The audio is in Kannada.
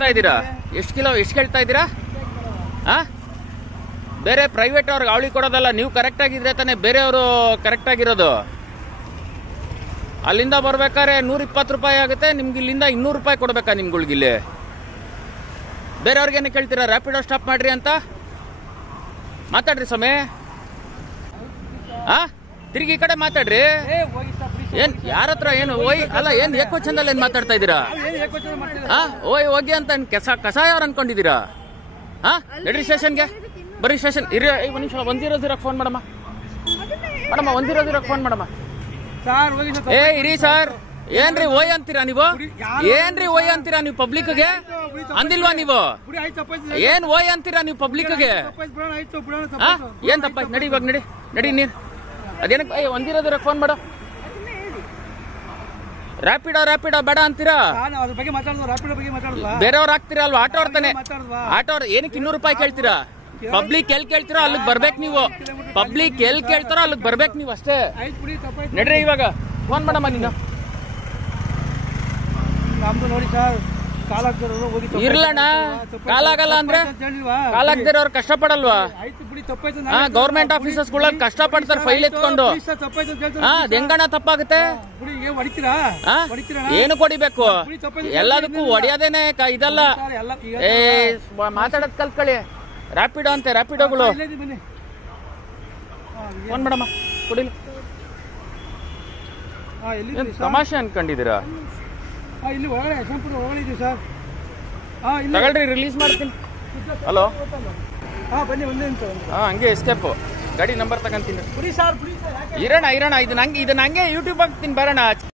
ಹೋಗ್ತಾ ಇದ್ದೀರಾ? ಎಷ್ಟು ಕೇಳ್ತಾ ಇದ್ದೀರಾ? ಬೇರೆ ಪ್ರೈವೇಟ್ ಅವ್ರಿಗೆ ಅವಳಿ ಕೊಡೋದಲ್ಲ, ನೀವು ಕರೆಕ್ಟ್ ಆಗಿದ್ರೆ ತಾನೇ ಬೇರೆಯವರು ಕರೆಕ್ಟ್ ಆಗಿರೋದು. ಅಲ್ಲಿಂದ ಬರ್ಬೇಕಾದ್ರೆ 120 ರೂಪಾಯಿ ಆಗುತ್ತೆ, ನಿಮ್ಗೆ ಇಲ್ಲಿಂದ 200 ರೂಪಾಯಿ ಕೊಡ್ಬೇಕಾ ನಿಮ್ಗಳಿಗಿಲ್ಲಿ? ಬೇರೆಯವ್ರಿಗೇನು ಕೇಳ್ತೀರಾ ರ್ಯಾಪಿಡೋ ಸ್ಟಾಪ್ ಮಾಡ್ರಿ ಅಂತ? ಮಾತಾಡ್ರಿ ಸ್ವಾಮಿ. ತಿರುಗಿ ಈ ಕಡೆ ಮಾತಾಡ್ರಿ. ಏನ್ ಯಾರ ಹತ್ರ ಏನು ಓಯ್ ಅಲ್ಲ, ಏನ್ ಏಕವಚನದಲ್ಲಿ ಏನ್ ಮಾತಾಡ್ತಾ ಇದ್ದೀರಾ? ಓಯ್ ಹೋಗಿ ಅಂತ ಕಸಾಯ ಅವ್ರು ಅನ್ಕೊಂಡಿದ್ದೀರಾ? ನಡ್ರಿ ಸ್ಟೇಷನ್ಗೆ, ಬರ್ರಿ ಸ್ಟೇಷನ್. ಇರಿ ಒಂದ್ ನಿಮಿಷ, 100 ಫೋನ್ ಮಾಡಮ್ಮ. 100 ಫೋನ್ ಮಾಡಮ್ಮ. ಇರಿ ಸರ್. ಏನ್ರಿ ಓಯ್ ಅಂತೀರಾ ನೀವು? ಏನ್ರಿ ಓಯ್ ಅಂತೀರಾ ನೀವು ಪಬ್ಲಿಕ್ಗೆ? ಅಂದಿಲ್ವಾ ನೀವು? ಏನ್ ಓಯ್ ಅಂತೀರಾ ನೀವು ಪಬ್ಲಿಕ್ಗೆ? ಏನ್ ತಪ್ಪ? ನಡಿ ಇವಾಗ, ನಡಿ ನೀರ್. ಅದೇನಕ್ಕೆ 100 ಫೋನ್ ಮಾಡು. ರ್ಯಾಪಿಡೋ ಬೇಡ ಅಂತೀರಾ? ಬೇರೆಯವ್ರು ಹಾಕ್ತೀರಾ ಅಲ್ವಾ? ಆಟೋ ಅವ್ರ ತಾನೆ. ಆಟೋ ಅವ್ರ ಏನಕ್ಕೆ 200 ರೂಪಾಯಿ ಕೇಳ್ತೀರಾ? ಪಬ್ಲಿಕ್ ಎಲ್ಲಿ ಕೇಳ್ತೀರೋ ಅಲ್ಲಿಗೆ ಬರ್ಬೇಕು ನೀವು. ಪಬ್ಲಿಕ್ ಎಲ್ಲಿ ಕೇಳ್ತಾರೋ ಅಲ್ಲಿಗೆ ಬರ್ಬೇಕು ನೀವು ಅಷ್ಟೇ. ನಡ್ರಿ ಇವಾಗ ಫೋನ್ ಮಾಡಮ್ಮ ನೀನು. ನೋಡಿ ಸರ್, ಇರ್ಲಣ್ಣ, ಕಾಲಾಗಲ್ಲ ಅಂದ್ರೆ ಕಾಲಾಗ್ದಿರೋರು ಕಷ್ಟಪಡಲ್ವಾ? ಗೌರ್ಮೆಂಟ್ ಆಫೀಸರ್ಸ್ ಕಷ್ಟಪಡ್ತಾರೆ ಫೈಲ್ ಎತ್ಕೊಂಡು. ಹೆಂಗಣ್ಣ ತಪ್ಪಾಗುತ್ತೆ? ಏನು ಕೊಡಿಬೇಕು? ಎಲ್ಲದಕ್ಕೂ ಹೊಡೆಯೋದೇನೆ ಇದಲ್ಲ. ಮಾತಾಡೋದ್ ಕಲ್ತ್ಕೊಳ್ಳಿ. ರ್ಯಾಪಿಡೋ ಅಂತೆ, ರ್ಯಾಪಿಡೋಗಳು. ಫೋನ್ ಮಾಡಮ್ಮ, ಕೊಡಿಲಿ. ತಮಾಷೆ ಅನ್ಕೊಂಡಿದ್ದೀರಾ? ಇಲ್ಲಿ ಒಳಗಡೆ ಯಶವಂತಪುರ ಹೋಗಿದ್ದೀವಿ ಸರ್. ತಗೊಳ್ರಿ, ರಿಲೀಸ್ ಮಾಡ್ತೀನಿ. ಹಲೋ, ಬನ್ನಿ, ಒಂದೇ ನಿಮಿಷ. ಹಂಗೆ ಎಸ್ಕೇಪ್. ಗಾಡಿ ನಂಬರ್ ತಗೊಂತೀನಿ. ಇರೋಣ ಇದನ್ನ ಹಂಗೆ ಯೂಟ್ಯೂಬ್ ಹಾಕ್ತೀನಿ, ಬರೋಣ.